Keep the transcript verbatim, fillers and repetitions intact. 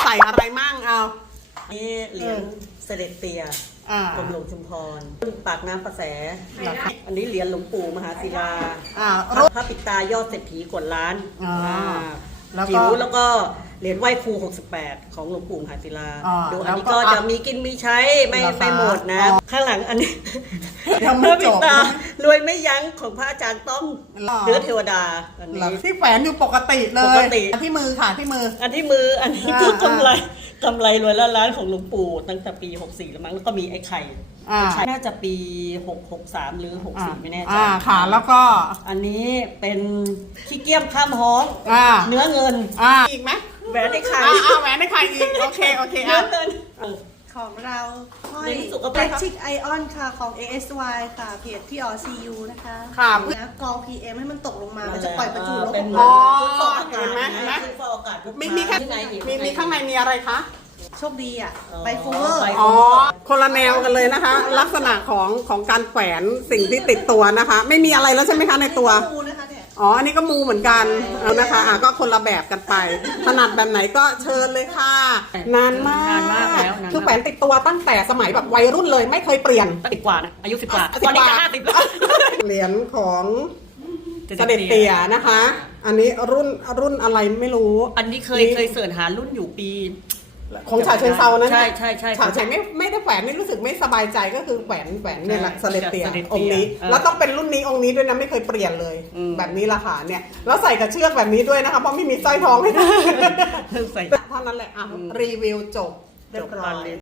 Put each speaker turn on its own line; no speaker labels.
ส่อะไรมั่งเอา
นี่เหรียญเสด็จเตี่ยกรมหลวงชุมพรปากน้ำประแสอันนี้เหรียญหลวงปู่มหาศิลาพระปิตายอดเศรษฐีกว่าล้านจิ๋วแล้วก็เหรียญไหว้ครูหกสิบแปดของหลวงปู่มหาศิลาดูอันนี้ก็จะมีกินมีใช้ไม่ไม่หมดนะข้างหลังอันนี้พระปิตารวยไม่ยั้งของพระอาจารย์ต้องเนื้อเทวดาอันนี้
ที่แฝงอยู่ปกติเลยที่มือค่ะที่มือ
อันที่มืออันนี้คือกำไรกำไรรวยล้านล้านของหลวงปู่ตั้งแต่ปีหกสี่แล้วมั้งแล้วก็มีไอ้ไข่น่าจะปีหก หกสามหรือหกสี่ไม่แน่ใจ
ค่ะแล้วก็
อันนี้เป็นขี้เกียมข้ามห้องเนื้อเงิน
อีกไหม
แหวนในไข่
แหวนในไข่อีกโอเคโอเค
เนื้อเงิน
ของเราห้อยแบล็กชิกไอออนค่ะของ เอ เอส วาย ค่ะเพจที่ออ ซี ยู นะคะ
ค่ะ
แล้วกอง พี เอ็ม ให้มันตกลงมามันจะปล่อยประจุลบ
เป็น
อ๋อ
เห็นไหมเห็นไหม
มีมีแค่มีมีข้างในมีอะไรคะ
โชคดีอ่ะไบโคเวอร์
อ๋อคนละแนวกันเลยนะคะลักษณะของของการแขวนสิ่งที่ติดตัวนะคะไม่มีอะไรแล้วใช่ไหมคะในตัวอ๋ออันนี้ก็มูเหมือนกันเอานะคะอ่ะก็คนละแบบกันไปถนัดแบบไหนก็เชิญเลยค่ะนานมาก
นานมากแล้ว
คือแขวนติดตัวตั้งแต่สมัยแบบวัยรุ่นเลยไม่เคยเปลี่ยน
สิบกว่านะอายุสิบกว่าตอนนี้จะห้าสิบแล้ว
เหรียญของเสด็จเตี่ยนะคะอันนี้รุ่นรุ่นอะไรไม่รู้
อันนี้เคยเคยเสิร์ชหารุ่นอยู่ปี
ของฉะเชิงเซานะ
ใช่ใช่ใช่
ฉะเชิงไม่ไม่ได้แขวนไม่รู้สึกไม่สบายใจก็คือแขวนแขวนเนี่ยแหละเสด็จเตี่ยองค์นี้แล้วต้องเป็นรุ่นนี้องค์นี้ด้วยนะไม่เคยเปลี่ยนเลยแบบนี้ละค่ะเนี่ยแล้วใส่กับเชือกแบบนี้ด้วยนะคะเพราะไม่มีสร้อยทองให้ใส่เท่านั้นแหละอ่ะรีวิวจบเรียบร้อย